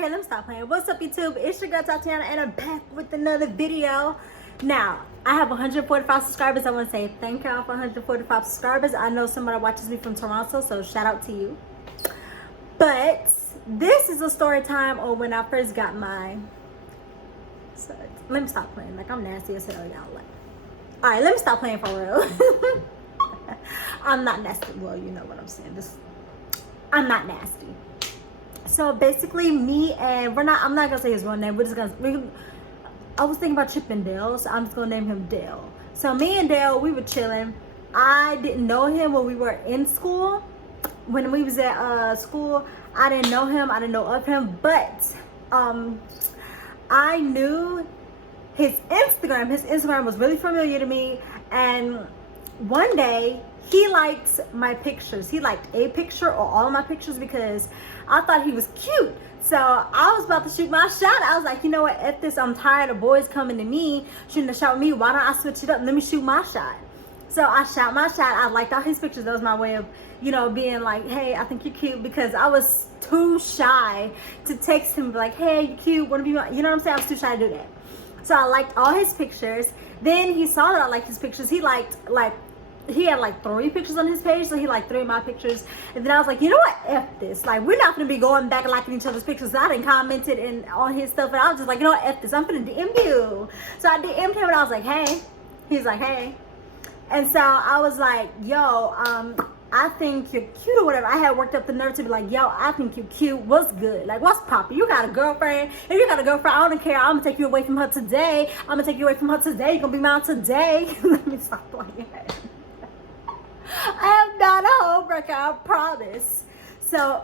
Okay, let me stop playing. What's up, YouTube? It's your girl Tatiana, and I'm back with another video. Now, I have 145 subscribers. I want to say thank y'all for 145 subscribers. I know somebody watches me from Toronto, so shout out to you. But this is a story time on when I first got mine. So, let me stop playing. Like, I'm nasty as hell, y'all. Like, all right, let me stop playing for real. I'm not nasty. Well, you know what I'm saying. I'm not nasty. So basically, me and I'm not gonna say his real name. I was thinking about Chip and Dale, so I'm just gonna name him Dale. So me and Dale, we were chilling. I didn't know him when we were in school. When we was at school, I didn't know him. I didn't know of him, but I knew his Instagram. His Instagram was really familiar to me, and one day he liked my pictures. He liked a picture or all of my pictures because I thought he was cute. So I was about to shoot my shot. I was like, you know what, F this, I'm tired of boys coming to me, shooting a shot with me. Why don't I switch it up? Let me shoot my shot. So I shot my shot. I liked all his pictures. That was my way of, you know, being like, hey, I think you're cute, because I was too shy to text him like, hey, you cute, wanna be my, you know what I'm saying? I was too shy to do that. So I liked all his pictures. Then he saw that I liked his pictures. He had like 3 pictures on his page, so he liked 3 of my pictures. And then I was like, you know what, F this. Like, we're not gonna be going back and liking each other's pictures. So I didn't commented on his stuff, and I was just like, you know what, F this. I'm gonna DM you. So I DM'd him, and I was like, hey. He's like, hey. And so I was like, yo, I think you're cute or whatever. I had worked up the nerve to be like, yo, I think you're cute. What's good? Like, what's poppin'? You got a girlfriend? If you got a girlfriend, I don't care. I'm gonna take you away from her today. I'm gonna take you away from her today. You're gonna be mine today. Let me stop playing. I am not a homebreaker, I promise. So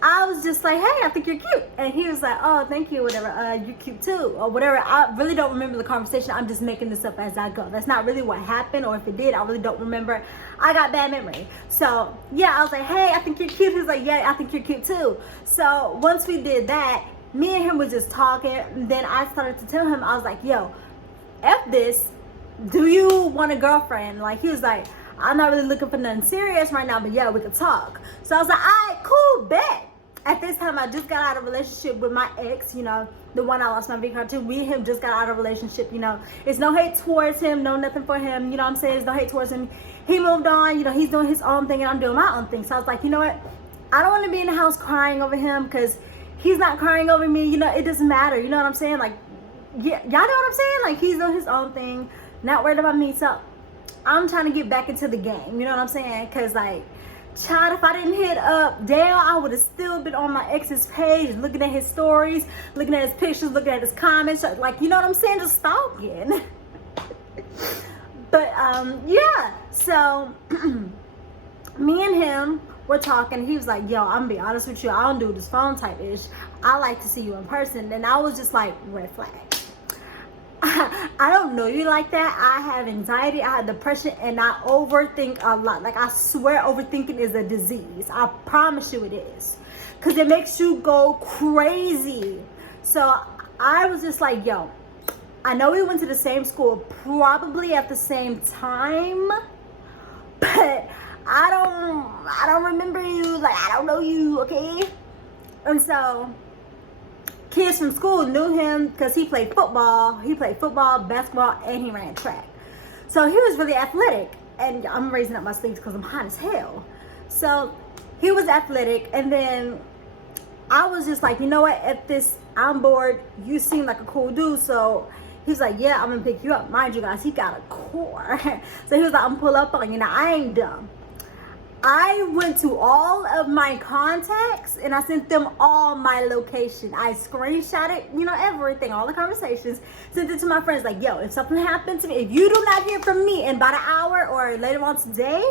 I was just like, hey, I think you're cute. And he was like, oh, thank you, whatever. You're cute too, or whatever. I really don't remember the conversation. I'm just making this up as I go. That's not really what happened, or if it did, I really don't remember. I got bad memory. So yeah, I was like, hey, I think you're cute. He's like, yeah, I think you're cute too. So once we did that, me and him was just talking. And then I started to tell him, I was like, yo, F this. Do you want a girlfriend? Like, he was like, I'm not really looking for nothing serious right now, but yeah, we could talk. So I was like, all right, cool, bet. At this time, I just got out of a relationship with my ex, you know, the one I lost my big heart to. We and him just got out of a relationship, you know. It's no hate towards him, no nothing for him, you know what I'm saying? It's no hate towards him. He moved on, you know, he's doing his own thing and I'm doing my own thing. So I was like, you know what? I don't want to be in the house crying over him, because he's not crying over me. You know, it doesn't matter. You know what I'm saying? Like, yeah, y'all know what I'm saying? Like, he's doing his own thing. Not worried about me. So I'm trying to get back into the game, you know what I'm saying? Because, like, child, if I didn't hit up Dale, I would have still been on my ex's page, looking at his stories, looking at his pictures, looking at his comments, like, you know what I'm saying, just stalking. But yeah, so me and him were talking. He was like, yo, I'm gonna be honest with you, I don't do this phone type ish. I like to see you in person. And I was just like, red flag. I don't know you like that. I have anxiety, I have depression, and I overthink a lot. Like, I swear overthinking is a disease. I promise you it is. Because it makes you go crazy. So I was just like, yo, I know we went to the same school, probably at the same time, but I don't remember you. Like, I don't know you, okay? And so kids from school knew him because he played football. He played football, basketball, and he ran track. So he was really athletic. And I'm raising up my sleeves because I'm hot as hell. So he was athletic. And then I was just like, you know what? At this, I'm bored. You seem like a cool dude. So he's like, yeah, I'm going to pick you up. Mind you guys, he got a car. So he was like, I'm going to pull up on you. Now, I ain't dumb. I went to all of my contacts and I sent them all my location. I screenshotted, you know, everything, all the conversations, sent it to my friends like, yo, if something happened to me, if you do not hear from me in about an hour or later on today,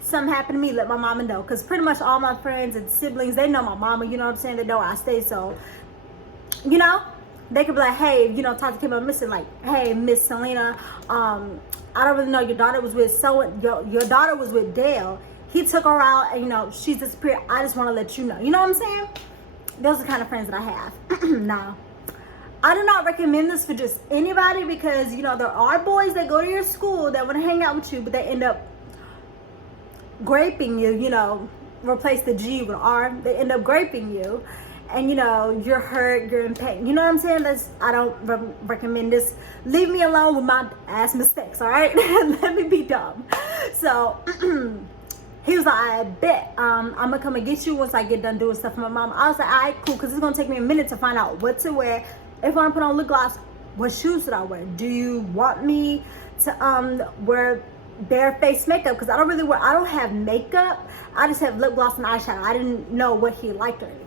something happened to me, let my mama know. Because pretty much all my friends and siblings, they know my mama, you know what I'm saying? They know where I stay. So, you know, they could be like, hey, you know, Tati came up missing, like, hey, Miss Selena, I don't really know, your daughter was with your daughter was with Dale. He took her out and, you know, she's disappeared. I just want to let you know. You know what I'm saying? Those are the kind of friends that I have. Now, I do not recommend this for just anybody, because, you know, there are boys that go to your school that want to hang out with you, but they end up graping you, you know, replace the G with R, they end up graping you. And you know, you're hurt, you're in pain. You know what I'm saying? I don't recommend this. Leave me alone with my ass mistakes, all right? Let me be dumb. So he was like, I bet I'm gonna come and get you once I get done doing stuff for my mom. I was like, all right, cool, because it's gonna take me a minute to find out what to wear. If I want to put on lip gloss, what shoes should I wear? Do you want me to wear bare face makeup? Because I don't have makeup. I just have lip gloss and eyeshadow. I didn't know what he liked or anything.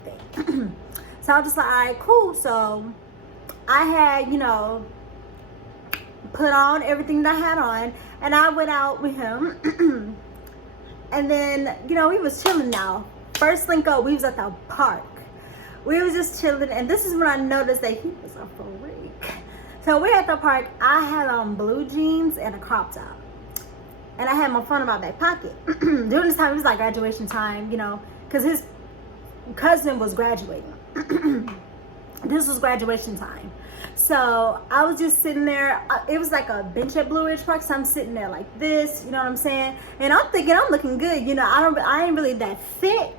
So I was just like, all right, cool. So I had, you know, put on everything that I had on, and I went out with him. And then, you know, we was chilling now. First link up, we was at the park. We was just chilling, and this is when I noticed that he was a freak. So we're at the park. I had on blue jeans and a crop top. And I had my phone in my back pocket. During this time, it was like graduation time, you know, because his cousin was graduating. This was graduation time. So I was just sitting there. It was like a bench at Blue Ridge Park. So I'm sitting there like this, you know what I'm saying? And I'm thinking I'm looking good. You know, I ain't really that thick.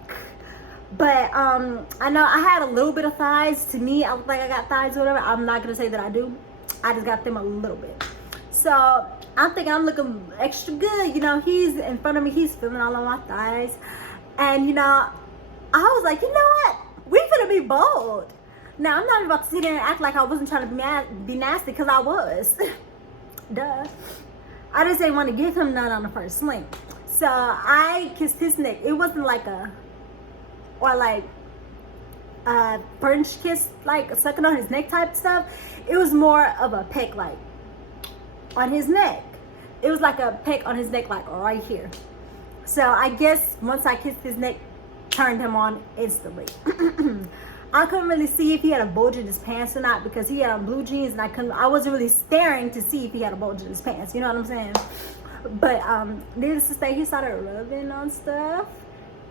But I know I had a little bit of thighs. To me, I look like I got thighs or whatever. I'm not going to say that I do. I just got them a little bit. So I'm thinking I'm looking extra good. You know, he's in front of me. He's feeling all on my thighs. And, you know, I was like, you know what? We finna be bold. Now, I'm not about to sit there and act like I wasn't trying to be nasty, because I was. Duh. I just didn't want to give him none on the first link. So I kissed his neck. It wasn't like a French kiss, like sucking on his neck type stuff. It was more of a peck, like on his neck. It was like a peck on his neck, like right here. So I guess once I kissed his neck, turned him on instantly. I couldn't really see if he had a bulge in his pants or not, because he had on blue jeans, and I wasn't really staring to see if he had a bulge in his pants, you know what I'm saying? But needless to say, he started rubbing on stuff,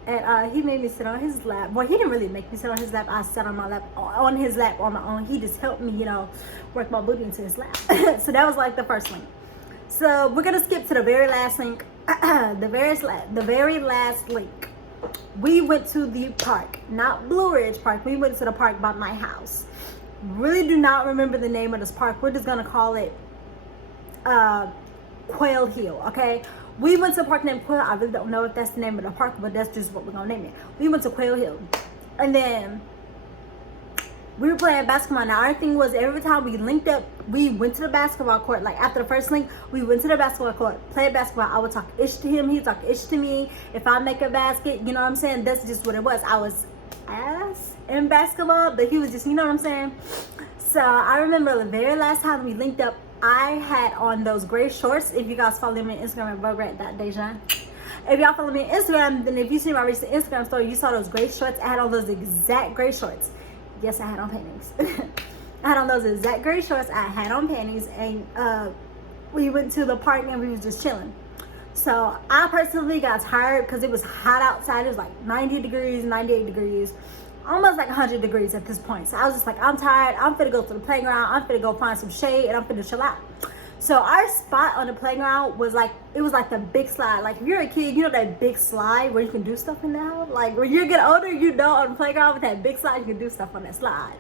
and he made me sit on his lap. Well, he didn't really make me sit on his lap. I sat on his lap on my own. He just helped me, you know, work my booty into his lap. So that was like the first link. So we're gonna skip to the very last link. The very last link. We went to the park, not Blue Ridge Park. We went to the park by my house. Really do not remember the name of this park. We're just gonna call it Quail Hill, okay? We went to a park named Quail. I really don't know if that's the name of the park, but that's just what we're gonna name it. We went to Quail Hill, and then we were playing basketball. Now our thing was, every time we linked up, we went to the basketball court. Like after the first link, we went to the basketball court, played basketball. I would talk ish to him, he'd talk ish to me. If I make a basket, you know what I'm saying? That's just what it was. I was ass in basketball, but he was just, you know what I'm saying? So I remember the very last time we linked up, I had on those gray shorts. If you guys follow me on Instagram at RUGRAT.DA'JON. If y'all follow me on Instagram, then if you see my recent Instagram story, you saw those gray shorts. I had on those exact gray shorts. Yes, I had on panties. I had on those exact gray shorts. I had on panties, and we went to the park and we was just chilling. So I personally got tired because it was hot outside. It was like 90 degrees, 98 degrees, almost like 100 degrees at this point. So I was just like, I'm tired. I'm finna go to the playground. I'm finna go find some shade, and I'm finna chill out. So our spot on the playground was like, it was like the big slide. Like if you're a kid, you know that big slide where you can do stuff in now? Like when you get older, you know, on the playground with that big slide, you can do stuff on that slide.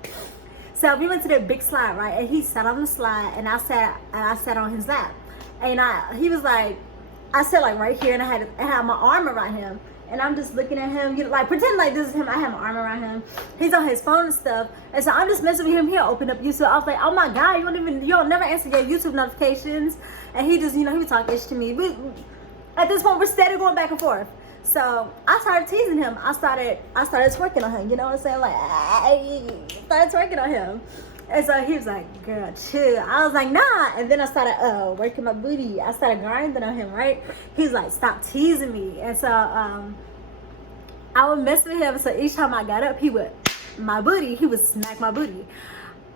So we went to the big slide, right? And he sat on the slide, and I sat on his lap. And he was like, I sat like right here, and I had my arm around him. And I'm just looking at him, you know, like pretend like this is him. I have my arm around him. He's on his phone and stuff. And so I'm just messing with him. He'll open up YouTube. I was like, oh my God, you don't never answer your YouTube notifications. And he just, you know, he was talking ish to me. At this point, we're steady going back and forth. So I started teasing him. I started twerking on him. You know what I'm saying? Like, I started twerking on him. And so he was like, girl, chill. I was like, nah. And then I started working my booty. I started grinding on him, right? He was like, stop teasing me. And so I would mess with him. So each time I got up, he would smack my booty.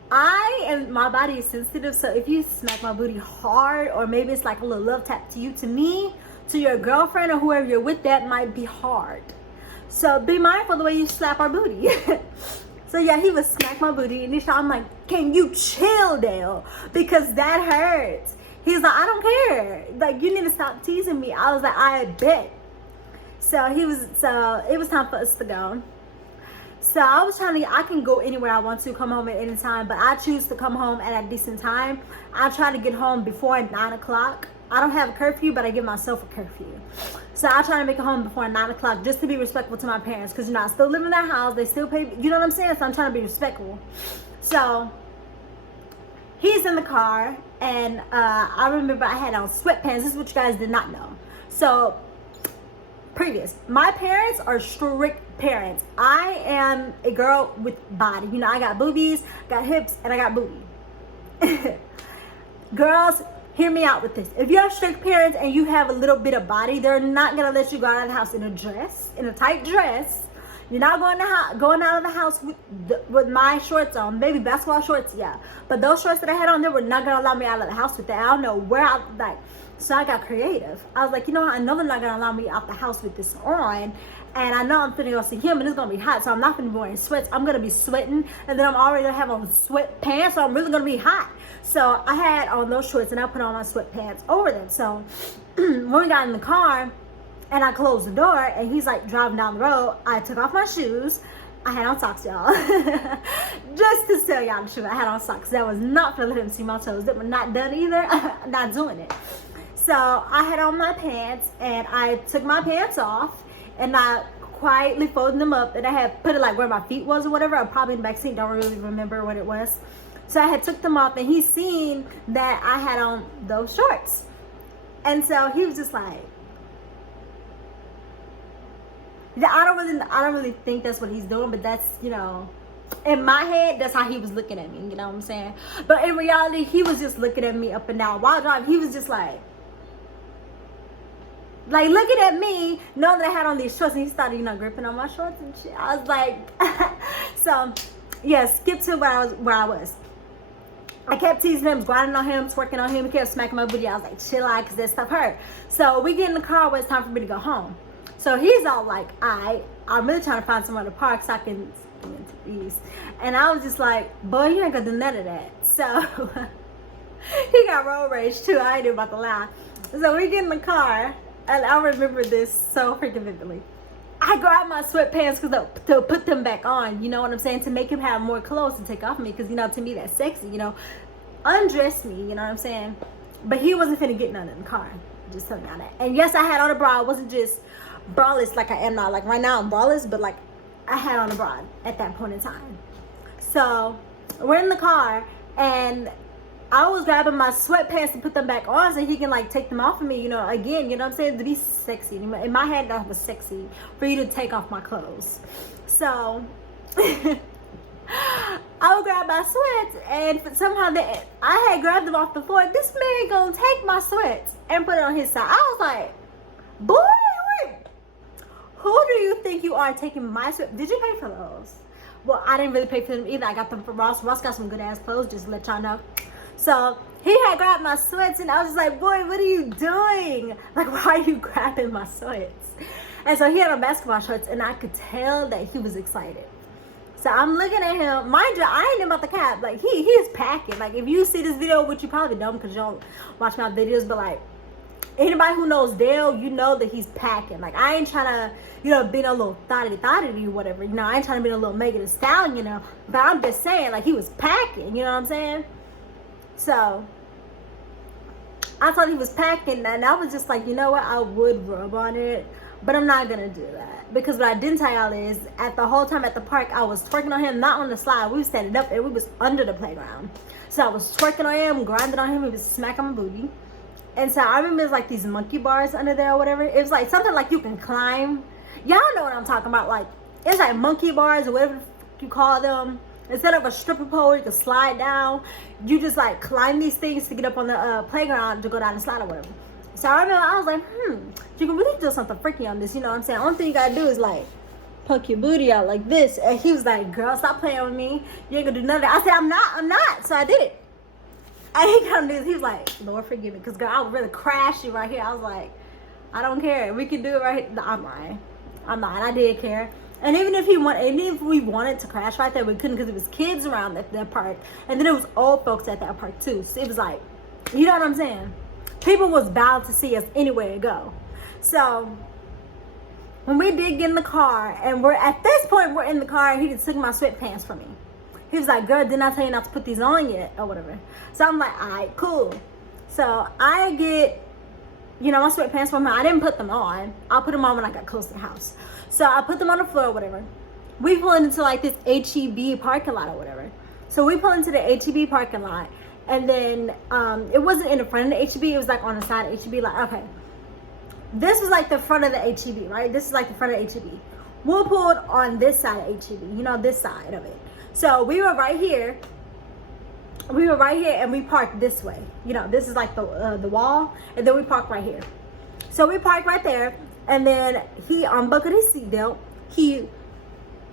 My body is sensitive. So if you smack my booty hard, or maybe it's like a little love tap to me, to your girlfriend or whoever you're with, that might be hard. So be mindful the way you slap our booty. So yeah, he would smack my booty, and I'm like, can you chill, Dale? Because that hurts. He's like, I don't care. Like, you need to stop teasing me. I was like, I bet. So it was time for us to go. So I was I can go anywhere I want to, come home at any time, but I choose to come home at a decent time. I try to get home before 9 o'clock. I don't have a curfew, but I give myself a curfew. So I try to make it home before 9 o'clock just to be respectful to my parents, because, you know, I still live in their house. They still pay, you know what I'm saying? So I'm trying to be respectful. So he's in the car, and I remember I had on sweatpants. This is what you guys did not know. So my parents are strict parents. I am a girl with body. You know, I got boobies, got hips, and I got booty. Girls, hear me out with this. If you have strict parents and you have a little bit of body, they're not gonna let you go out of the house in a dress, in a tight dress. You're not going out of the house with my shorts on. Maybe basketball shorts, yeah. But those shorts that I had on, they were not gonna allow me out of the house with that. I don't know where I like. So I got creative. I was like, you know what? I know they're not gonna allow me out the house with this on, and I know I'm finna go see him, and it's gonna be hot. So I'm not gonna be wearing sweats. I'm gonna be sweating, and then I'm already gonna have on sweatpants. So I'm really gonna be hot. So I had on those shorts, and I put on my sweatpants over them. So when we got in the car, and I closed the door, and he's like driving down the road, I took off my shoes. I had on socks, y'all. Just to tell y'all the truth, I had on socks. That was not for let him see my toes. That were not done either. Not doing it. So I had on my pants, and I took my pants off, and I quietly folded them up, and I had put it like where my feet was or whatever, or probably in the back seat. Don't really remember what it was. So I had took them off, and he seen that I had on those shorts, and so he was just like, I don't really think that's what he's doing, but that's, you know, in my head, that's how he was looking at me. You know what I'm saying? But in reality, he was just looking at me up and down while driving. He was just like looking at me, knowing that I had on these shorts, and he started, you know, gripping on my shorts and shit. I was like, so yeah, skip to where I was. I kept teasing him, grinding on him, twerking on him. He kept smacking my booty. I was like, chill out, because that stuff hurt. So we get in the car when it's time for me to go home. So he's all like, I'm really trying to find somewhere to park so I can get into these. And I was just like, boy, you ain't gonna do none of that. So he got road rage too. I ain't even about to lie. So we get in the car, and I remember this so freaking vividly. I grabbed my sweatpants to put them back on, you know what I'm saying? To make him have more clothes to take off me, because, you know, to me that's sexy, you know. Undress me, you know what I'm saying? But he wasn't finna get none in the car. Just telling y'all that. And yes, I had on a bra. It wasn't just braless like I am now. Like right now I'm braless, but like I had on a bra at that point in time. So we're in the car, and I was grabbing my sweatpants to put them back on so he can like take them off of me, you know, again, you know what I'm saying, to be sexy. In my head, that was sexy for you to take off my clothes. So I would grab my sweats, and somehow I had grabbed them off the floor. This man gonna take my sweats and put it on his side. I was like, boy, who do you think you are taking my sweats? Did you pay for those? Well, I didn't really pay for them either. I got them from Ross. Ross got some good ass clothes, just to let y'all know. So he had grabbed my sweats, and I was just like, boy, what are you doing? Like, why are you grabbing my sweats? And so he had on basketball shorts, and I could tell that he was excited. So I'm looking at him. Mind you, I ain't about the cap. Like, he is packing. Like, if you see this video, which you probably don't because you don't watch my videos, but like, anybody who knows Dale, you know that he's packing. Like, I ain't trying to, you know, be no little thotty or whatever. You know, I ain't trying to be no little Megan Thee Stallion, you know. But I'm just saying, like, he was packing. You know what I'm saying? So I thought he was packing, and I was just like, you know what? I would rub on it, but I'm not gonna do that, because what I didn't tell y'all is, at the whole time at the park, I was twerking on him, not on the slide. We was standing up, and we was under the playground. So I was twerking on him, grinding on him. He was smacking my booty. And so I remember it was like these monkey bars under there or whatever. It was like something like you can climb. Y'all know what I'm talking about. Like, it's like monkey bars or whatever you call them. Instead of a stripper pole, you can slide down. You just like climb these things to get up on the playground to go down the slide or whatever. So I remember I was like, you can really do something freaky on this. You know what I'm saying? Only thing you gotta do is like poke your booty out like this. And he was like, girl, stop playing with me. You ain't gonna do none of that. I said, I'm not. So I did it. And he kind of did. He was like, Lord, forgive me. Because, girl, I would really crash you right here. I was like, I don't care. We can do it right here. No, I'm lying. I did care. And even if we wanted to crash right there, we couldn't, because it was kids around that park. And then it was old folks at that park, too. So it was like, you know what I'm saying? People was bound to see us anywhere to go. So when we did get in the car, and at this point we're in the car, and he just took my sweatpants from me. He was like, girl, didn't I tell you not to put these on yet, or whatever? So I'm like, all right, cool. So I get, you know, my sweatpants from him. I didn't put them on. I'll put them on when I got close to the house. So I put them on the floor or whatever. We pull into like this HEB parking lot or whatever. So we pull into the HEB parking lot, and then it wasn't in the front of the HEB. It was like on the side of the HEB. Like, okay, this was like the front of the HEB, right? This is like the front of the HEB. We'll pull it on this side of HEB, you know, this side of it. So we were right here. We were right here, and we parked this way. You know, this is like the wall, and then we parked right here. So we parked right there, and then he unbuckled his seatbelt. He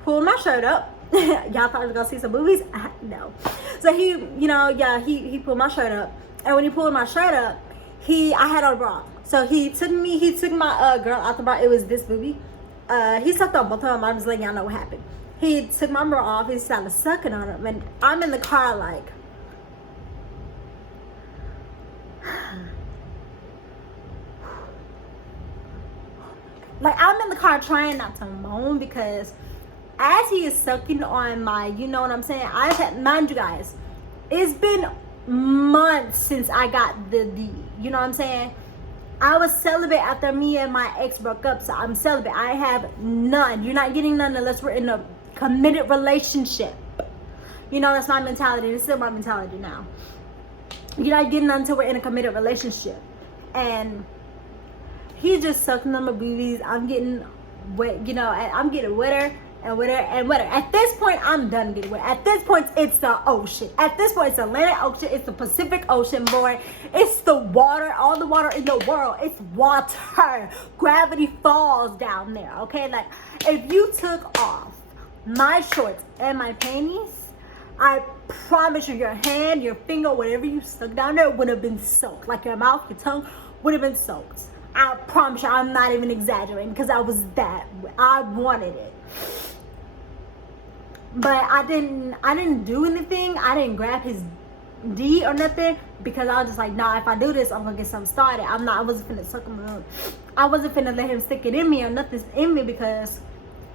pulled my shirt up. Y'all thought I was gonna see some movies? No. So he, you know, yeah, he pulled my shirt up, and when he pulled my shirt up, I had on a bra. So he took my girl out the bra. It was this movie. He sucked on both of them. I'm just letting y'all know what happened. He took my bra off. He started sucking on them, and I'm in the car like. Like, I'm in the car trying not to moan, because as he is sucking on my, you know what I'm saying? I've had, mind you guys, it's been months since I got the D. You know what I'm saying? I was celibate after me and my ex broke up, so I'm celibate. I have none. You're not getting none unless we're in a committed relationship. You know, that's my mentality. It's still my mentality now. You're not getting none until we're in a committed relationship. And he's just sucking on my boobies. I'm getting wet, you know, I'm getting wetter and wetter and wetter. At this point, I'm done getting wet. At this point, it's the ocean. At this point, it's the Atlantic Ocean. It's the Pacific Ocean, boy. It's the water, all the water in the world. It's water. Gravity falls down there, okay? Like, if you took off my shorts and my panties, I promise you, your hand, your finger, whatever you stuck down there would have been soaked. Like your mouth, your tongue would have been soaked. I promise you, I'm not even exaggerating, because I was I wanted it. But I didn't do anything. I didn't grab his D or nothing, because I was just like, nah, if I do this, I'm gonna get something started. I wasn't finna suck him up. I wasn't finna let him stick it in me or nothing in me, because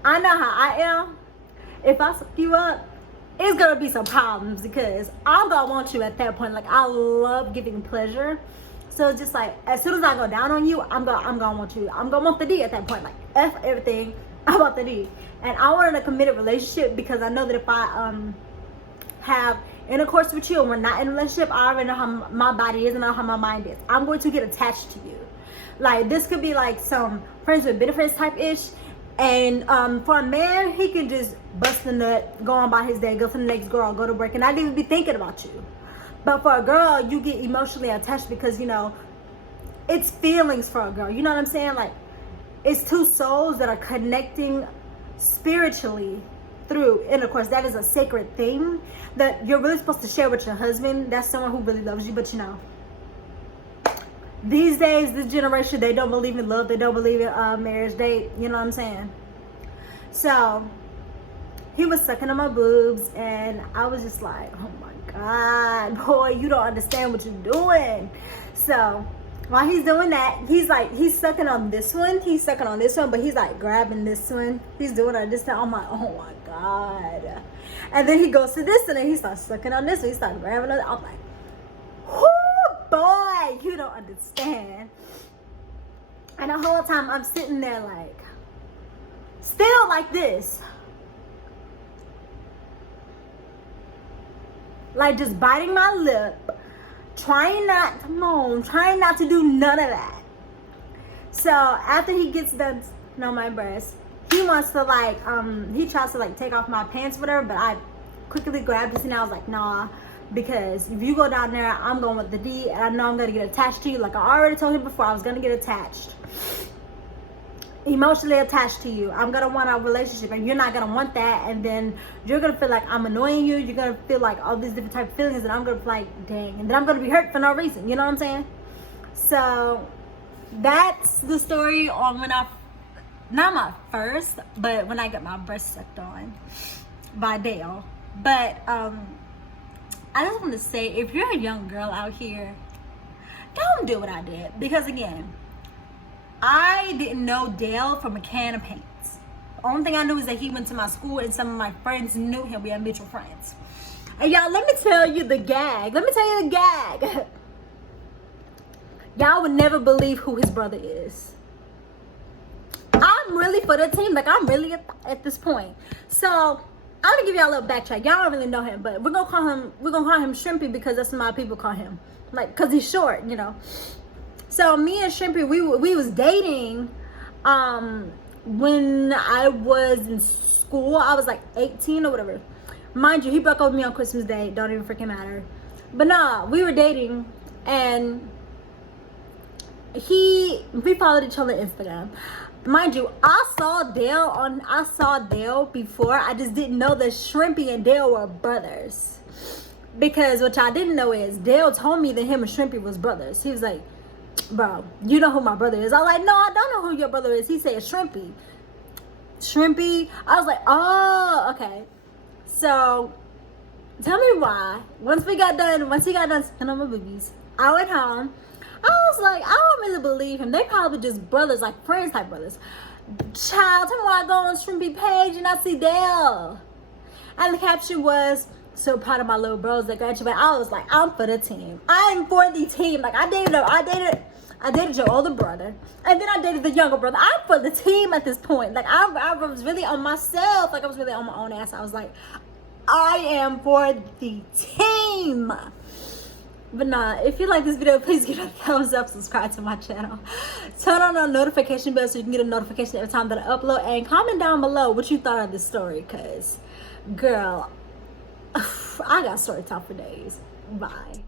I know how I am. If I suck you up, it's gonna be some problems, because I'm gonna want you at that point. Like, I love giving pleasure. So it's just like, as soon as I go down on you, I'm gonna want you. I'm gonna want the D at that point. Like, F everything, I want the D. And I wanted a committed relationship, because I know that if I have intercourse with you and we're not in a relationship, I already know how my body is and I know how my mind is. I'm going to get attached to you. Like, this could be like some friends with benefits type ish. And for a man, he can just bust the nut, go on by his day, go to the next girl, go to work, and not even be thinking about you. But for a girl, you get emotionally attached, because, you know, it's feelings for a girl. You know what I'm saying? Like, it's two souls that are connecting spiritually through intercourse. That is a sacred thing that you're really supposed to share with your husband. That's someone who really loves you. But, you know, these days, this generation, they don't believe in love. They don't believe in marriage. You know what I'm saying? So he was sucking on my boobs, and I was just like, oh my God, boy, you don't understand what you're doing. So while he's doing that, he's sucking on this one. He's sucking on this one, but he's like grabbing this one. He's doing it this time. I'm like, oh my God. And then he goes to this one, and he starts sucking on this one. He starts grabbing it. I'm like, whoo, boy, you don't understand. And the whole time I'm sitting there like, still like this. Like, just biting my lip, trying not to moan, trying not to do none of that. So after he gets done on my breast, he wants to like, he tries to like take off my pants, whatever, but I quickly grabbed this, and I was like, nah, because if you go down there, I'm going with the D, and I know I'm gonna get attached to you. Like I already told him before, I was gonna get attached. Emotionally attached to you. I'm gonna want a relationship, and you're not gonna want that, and then you're gonna feel like I'm annoying you. You're gonna feel like all these different type of feelings, and I'm gonna be like, dang, and then I'm gonna be hurt for no reason. You know what I'm saying? So that's the story on when I, not my first, but when I got my breast sucked on by Dale. But I just want to say, if you're a young girl out here, don't do what I did, because again, I didn't know Dale from a can of paint. The only thing I knew is that he went to my school and some of my friends knew him. We had mutual friends. And y'all, let me tell you the gag. Y'all would never believe who his brother is. I'm really for the team. Like, I'm really at this point. So, I'm gonna give y'all a little backtrack. Y'all don't really know him, but we're gonna call him Shrimpy because that's what my people call him. Like, cause he's short, you know. So me and Shrimpy, we was dating when I was in school. I was like 18 or whatever. Mind you, he broke up with me on Christmas Day. Don't even freaking matter. But nah, we were dating and we followed each other on Instagram. Mind you, I saw Dale before. I just didn't know that Shrimpy and Dale were brothers. Because what y'all didn't know is Dale told me that him and Shrimpy was brothers. He was like, bro, you know who my brother is? I was like, no, I don't know who your brother is. He said Shrimpy. I was like, oh, okay. So, tell me why. Once he got done sucking on my boobies, I went home. I was like, I don't really believe him. They probably just brothers, like friends type brothers. Child, tell me why I go on Shrimpy page and I see Dale. And the caption was, so proud of my little bros that graduated. I was like, I'm for the team. I'm for the team. Like, I dated your older brother, and then I dated the younger brother. I'm for the team at this point. Like, I was really on myself. Like, I was really on my own ass. I was like, I am for the team. But nah, if you like this video, please give it a thumbs up, subscribe to my channel, turn on the notification bell so you can get a notification every time that I upload, and comment down below what you thought of this story, because, girl, I got story time for days. Bye.